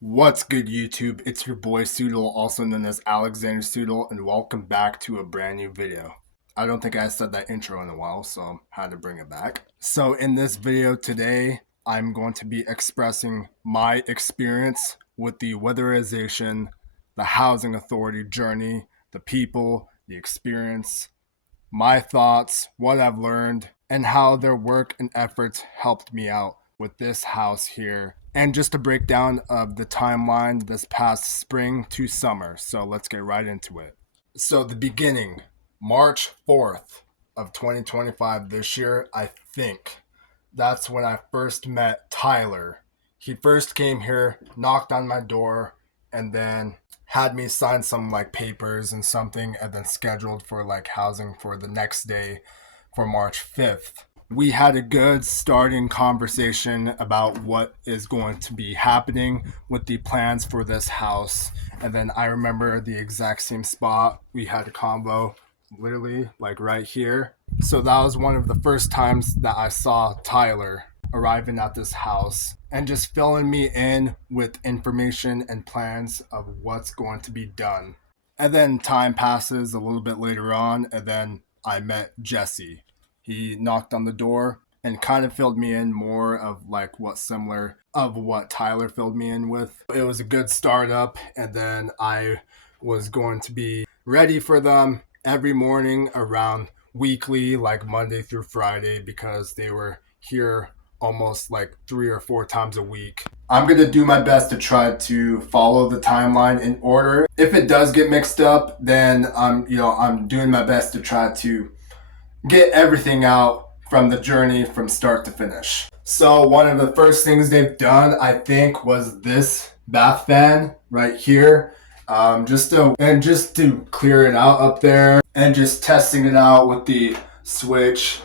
What's good, YouTube? It's your boy Soodle, also known as Alexander Soodle, and welcome back to a brand new video. I don't think I said that intro in a while, so had to bring it back. So in this video today, I'm going to be expressing my experience with the weatherization, the housing authority journey, the people, the experience, my thoughts, what I've learned, and how their work and efforts helped me out with this house here. And just a breakdown of the timeline this past spring to summer. So let's get right into it. So the beginning, March 4th of 2025 this year, I think. That's when I first met Tyler. He first came here, knocked on my door, and then had me sign some like papers and something, and then scheduled for like housing for the next day for March 5th. We had a good starting conversation about what is going to be happening with the plans for this house. And then I remember the exact same spot. We had a convo literally like right here. So that was one of the first times that I saw Tyler arriving at this house and just filling me in with information and plans of what's going to be done. And then time passes a little bit later on, and then I met Jesse. He knocked on the door and kind of filled me in more of like what similar of what Tyler filled me in with. It was a good startup, and then I was going to be ready for them every morning around weekly, like Monday through Friday, because they were here almost like 3 or 4 times a week. I'm going to do my best to try to follow the timeline in order. If it does get mixed up, then I'm doing my best to try to get everything out from the journey from start to finish. So one of the first things they've done, I think, was this bath fan right here. Just to clear it out up there and just testing it out with the switch.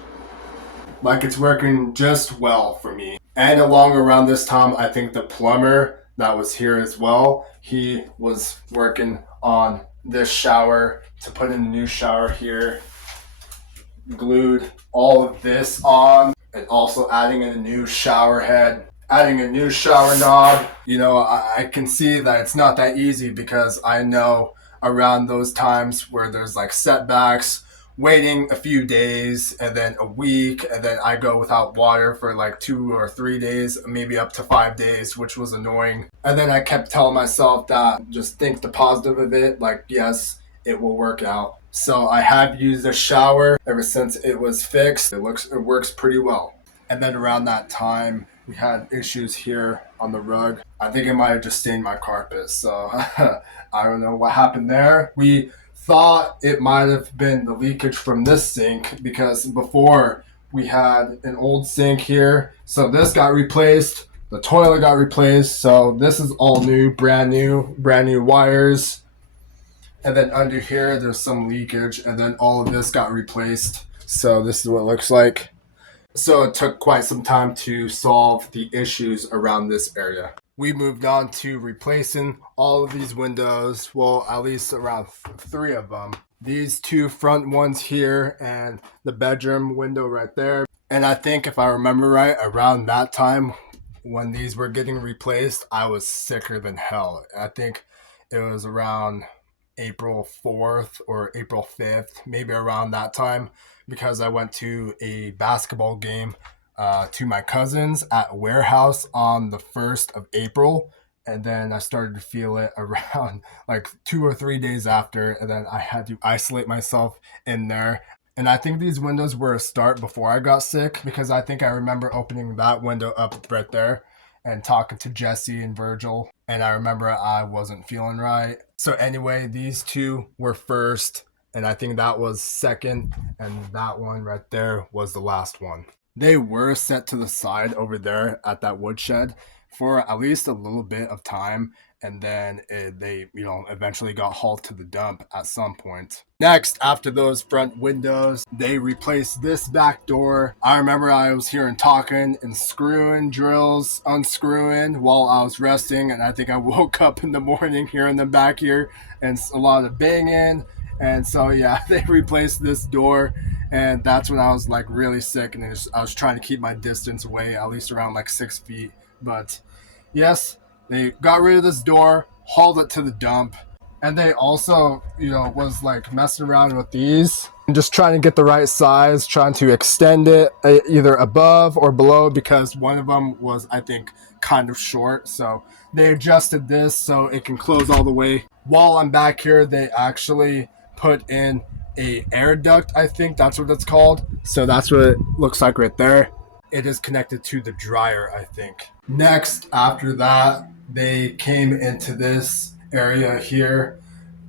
Like, it's working just well for me. And along around this time, I think the plumber that was here as well, he was working on this shower to put in a new shower here. Glued all of this on, and also adding in a new shower head, adding a new shower knob. I can see that it's not that easy, because I know around those times where there's like setbacks, waiting a few days and then a week, and then I go without water for like 2 or 3 days, maybe up to 5 days, which was annoying. And then I kept telling myself that just think the positive of it, like, yes, it will work out. So I have used the shower ever since it was fixed. It works pretty well. And then around that time, we had issues here on the rug. I think it might have just stained my carpet. So I don't know what happened there. We thought it might have been the leakage from this sink, because before we had an old sink here. So this got replaced. The toilet got replaced. So this is all new, brand new wires. And then under here, there's some leakage, and then all of this got replaced. So this is what it looks like. So it took quite some time to solve the issues around this area. We moved on to replacing all of these windows, well, at least around 3 of them. These 2 front ones here and the bedroom window right there. And I think if I remember right, around that time when these were getting replaced, I was sicker than hell. I think it was around April 4th or April 5th, maybe around that time, because I went to a basketball game to my cousins at Warehouse on the 1st of April. And then I started to feel it around like 2 or 3 days after. And then I had to isolate myself in there. And I think these windows were a start before I got sick, because I think I remember opening that window up right there and talking to Jesse and Virgil. And I remember I wasn't feeling right. So anyway, these 2 were first, and I think that was second, and that one right there was the last one. They were set to the side over there at that woodshed for at least a little bit of time, and then they eventually got hauled to the dump at some point. Next, after those front windows, they replaced this back door. I remember I was hearing talking and screwing drills, unscrewing while I was resting, and I think I woke up in the morning hearing them back here and a lot of banging. And so yeah, they replaced this door, and that's when I was like really sick, and I was trying to keep my distance away, at least around like 6 feet. But yes, They got rid of this door, hauled it to the dump, and they also, was like messing around with these and just trying to get the right size, trying to extend it either above or below because one of them was, I think, kind of short. So they adjusted this so it can close all the way. While I'm back here, they actually put in a air duct, I think that's what it's called. So that's what it looks like right there. It is connected to the dryer, I think. Next, after that, they came into this area here.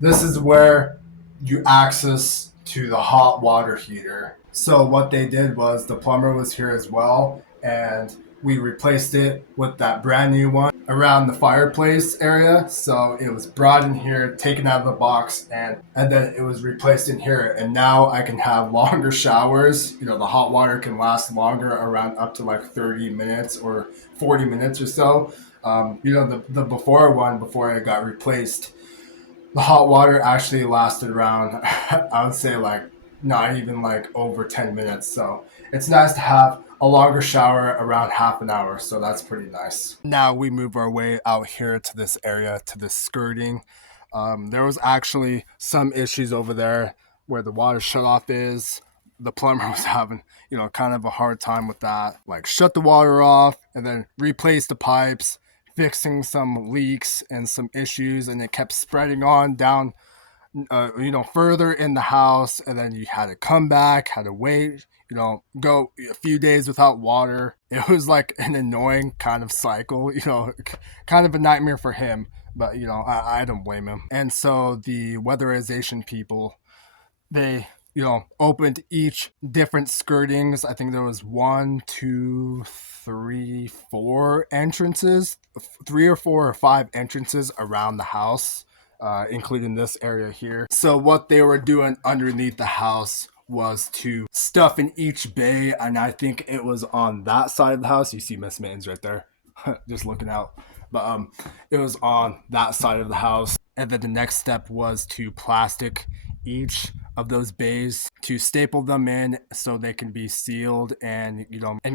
This is where you access to the hot water heater. So what they did was the plumber was here as well, and we replaced it with that brand new one around the fireplace area. So it was brought in here, taken out of the box, and then it was replaced in here. And now I can have longer showers. The hot water can last longer, around up to like 30 minutes or 40 minutes or so. The before one, before it got replaced, the hot water actually lasted around, I would say, like not even like over 10 minutes. So it's nice to have a longer shower around half an hour. So that's pretty nice. Now we move our way out here to this area, to this skirting. There was actually some issues over there where the water shutoff is. The plumber was having, kind of a hard time with that. Like shut the water off and then replace the pipes, fixing some leaks and some issues, and it kept spreading on down, further in the house, and then you had to come back, had to wait, go a few days without water. It was like an annoying kind of cycle, kind of a nightmare for him, but I don't blame him. And so the weatherization people, they opened each different skirtings. I think there was 1, 2, 3, 4 entrances, 3 or 4 or 5 entrances around the house, including this area here. So what they were doing underneath the house was to stuff in each bay, and I think it was on that side of the house. You see Miss Mittens right there, just looking out. But it was on that side of the house, and then the next step was to plastic each of those bays, to staple them in so they can be sealed and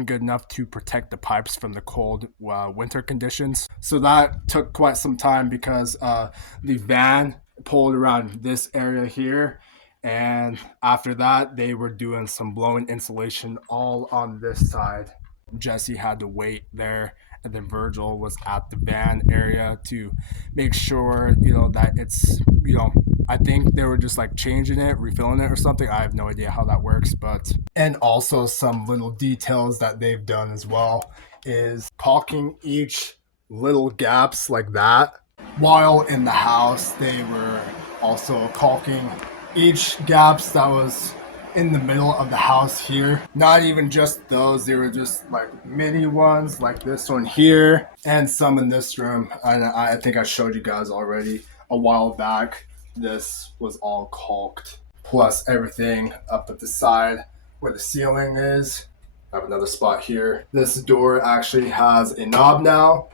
good enough to protect the pipes from the cold winter conditions. So that took quite some time because the van pulled around this area here, and after that they were doing some blowing insulation all on this side. Jesse had to wait there, and then Virgil was at the van area to make sure that it's I think they were just like changing it, refilling it or something. I have no idea how that works, but and also some little details that they've done as well is caulking each little gaps like that. While in the house, they were also caulking each gaps that was in the middle of the house here. Not even just those, they were just like mini ones like this one here and some in this room. And I think I showed you guys already a while back. This was all caulked, plus everything up at the side where the ceiling is. I have another spot here. This door actually has a knob now.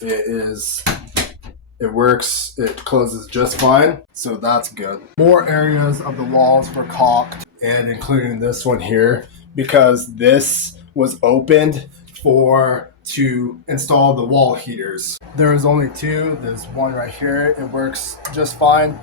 It works, it closes just fine, so that's good. More areas of the walls were caulked, and including this one here, because this was opened to install the wall heaters. There is only 2. There's one right here. It works just fine.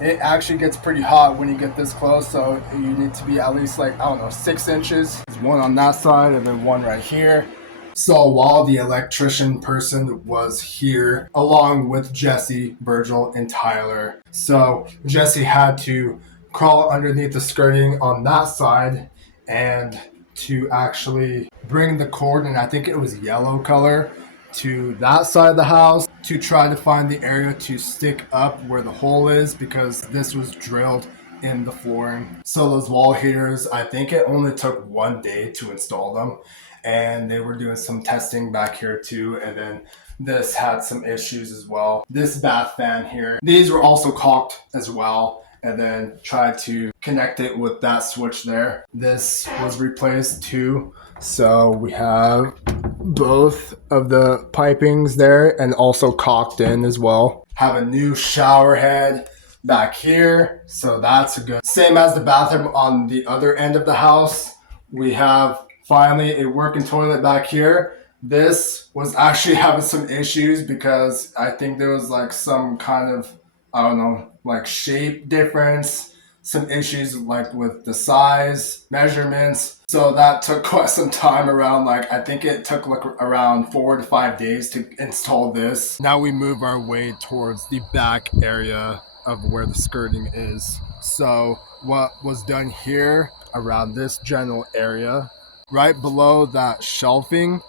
It actually gets pretty hot when you get this close, so you need to be at least 6 inches. There's one on that side and then one right here. So while the electrician person was here, along with Jesse, Virgil, and Tyler, so Jesse had to crawl underneath the skirting on that side and to actually bring the cord, and I think it was yellow color, to that side of the house to try to find the area to stick up where the hole is, because this was drilled in the flooring. So those wall heaters, I think it only took 1 day to install them, and they were doing some testing back here too. And then this had some issues as well. This bath fan here, these were also caulked as well, and then tried to connect it with that switch there. This was replaced too. So we have both of the pipings there and also caulked in as well. Have a new shower head back here, so that's good. Same as the bathroom on the other end of the house. We have finally a working toilet back here. This was actually having some issues because I think there was like some kind of, I don't know, like shape difference, some issues like with the size, measurements. So that took quite some time around, like, I think it took like around 4 to 5 days to install this. Now we move our way towards the back area of where the skirting is. So what was done here around this general area, right below that shelving,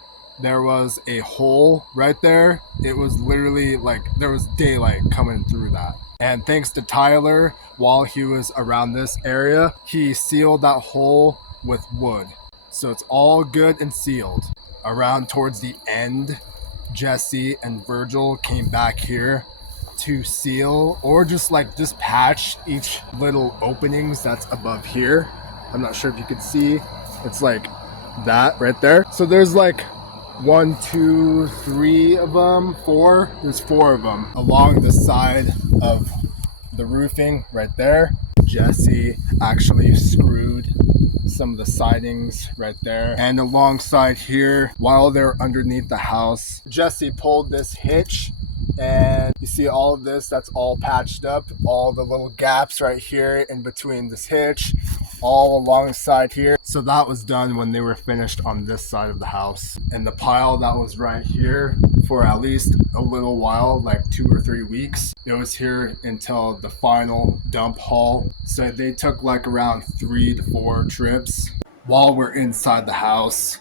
there was a hole right there. It was literally like there was daylight coming through that. And thanks to Tyler, while he was around this area, he sealed that hole with wood. So it's all good and sealed. Around towards the end, Jesse and Virgil came back here to seal or just patch each little openings that's above here. I'm not sure if you could see. It's like that right there. So there's like 1, 2, 3 of them, 4. There's 4 of them along the side of the roofing right there. Jesse actually screwed some of the sidings right there. And alongside here, while they're underneath the house, Jesse pulled this hitch, and you see all of this, that's all patched up. All the little gaps right here in between this hitch, all alongside here. So that was done when they were finished on this side of the house. And the pile that was right here for at least a little while, like 2 or 3 weeks, it was here until the final dump haul. So they took like around 3 to 4 trips. While we're inside the house,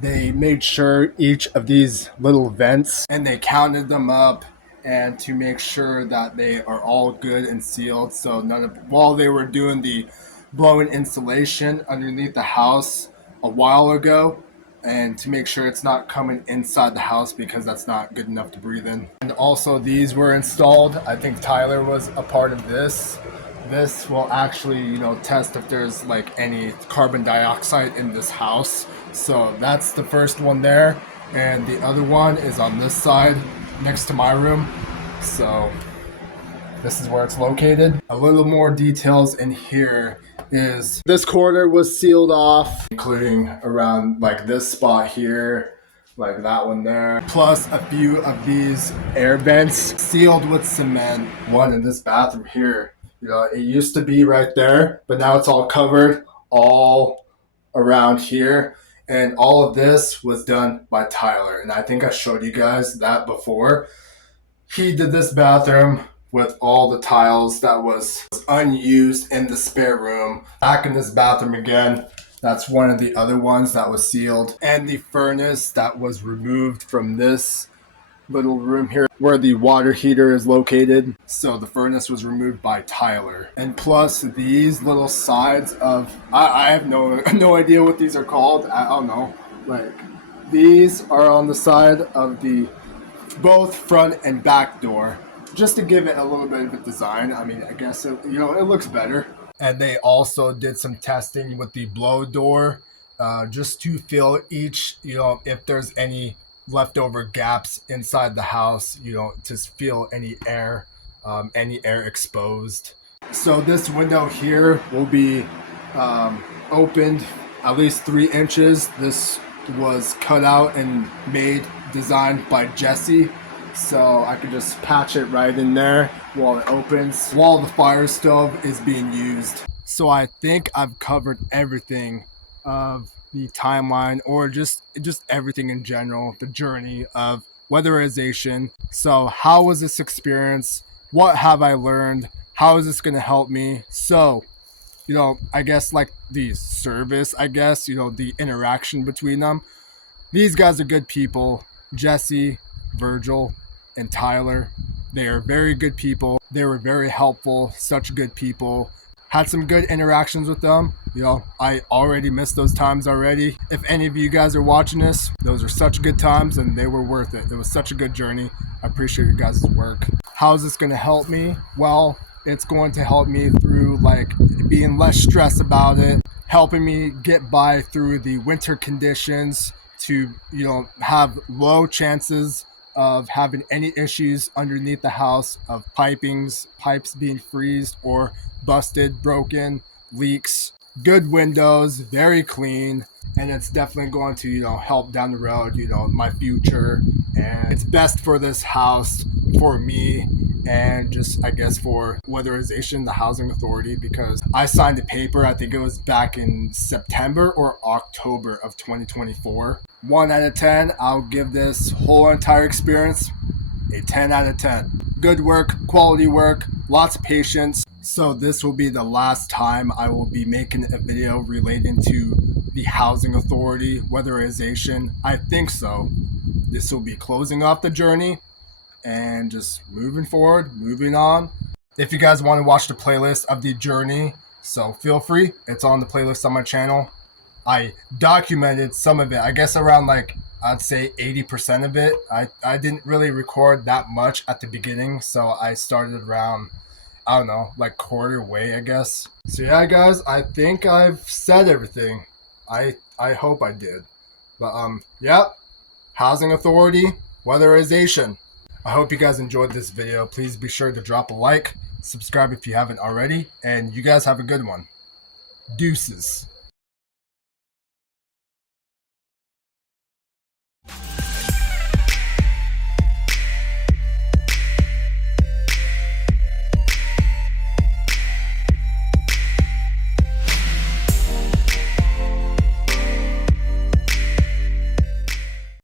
they made sure each of these little vents, and they counted them up, and to make sure that they are all good and sealed. So while they were doing the blowing insulation underneath the house a while ago, and to make sure it's not coming inside the house because that's not good enough to breathe in. And also these were installed. I think Tyler was a part of this. This will actually, test if there's like any carbon dioxide in this house. So that's the first one there. And the other one is on this side next to my room. So this is where it's located. A little more details in here is this corner was sealed off, including around like this spot here, like that one there, plus a few of these air vents sealed with cement. One in this bathroom here, it used to be right there, but now it's all covered all around here. And all of this was done by Tyler. And I think I showed you guys that before. He did this bathroom with all the tiles that was unused in the spare room. Back in this bathroom again, that's one of the other ones that was sealed. And the furnace that was removed from this little room here where the water heater is located. So the furnace was removed by Tyler. And plus these little sides of, I have no idea what these are called. I don't know. Like these are on the side of the both front and back door, just to give it a little bit of a design. I mean, I guess it looks better. And they also did some testing with the blow door, just to fill each, if there's any leftover gaps inside the house, to feel any air exposed. So this window here will be opened at least 3 inches. This was cut out and designed by Jesse. So I can just patch it right in there while it opens, while the fire stove is being used. So I think I've covered everything of the timeline, or just everything in general, the journey of weatherization. So how was this experience? What have I learned? How is this going to help me? So, I guess like the service, the interaction between them. These guys are good people. Jesse, Virgil, and Tyler. They are very good people. They were very helpful, such good people. Had some good interactions with them. I already missed those times already. If any of you guys are watching this, those are such good times and they were worth it. It was such a good journey. I appreciate your guys' work. How is this going to help me? Well, it's going to help me through like being less stressed about it, helping me get by through the winter conditions, to have low chances of having any issues underneath the house of pipes being freezed or busted, broken, leaks. good windows, very clean, and it's definitely going to, help down the road, my future. And it's best for this house, for me, and just, I guess, for Weatherization, the housing authority, because I signed a paper, I think it was back in September or October of 2024. 1 out of 10, I'll give this whole entire experience a 10 out of 10. Good work, quality work, lots of patience. So this will be the last time I will be making a video relating to the housing authority, weatherization. I think so. This will be closing off the journey and just moving forward, moving on. If you guys want to watch the playlist of the journey, so feel free. It's on the playlist on my channel. I documented some of it. I guess around I'd say 80% of it. I didn't really record that much at the beginning, so I started around, I don't know, like quarter way, I guess. So yeah, guys, I think I've said everything. I hope I did. But yeah, housing authority, weatherization. I hope you guys enjoyed this video. Please be sure to drop a like, subscribe if you haven't already, and you guys have a good one. Deuces.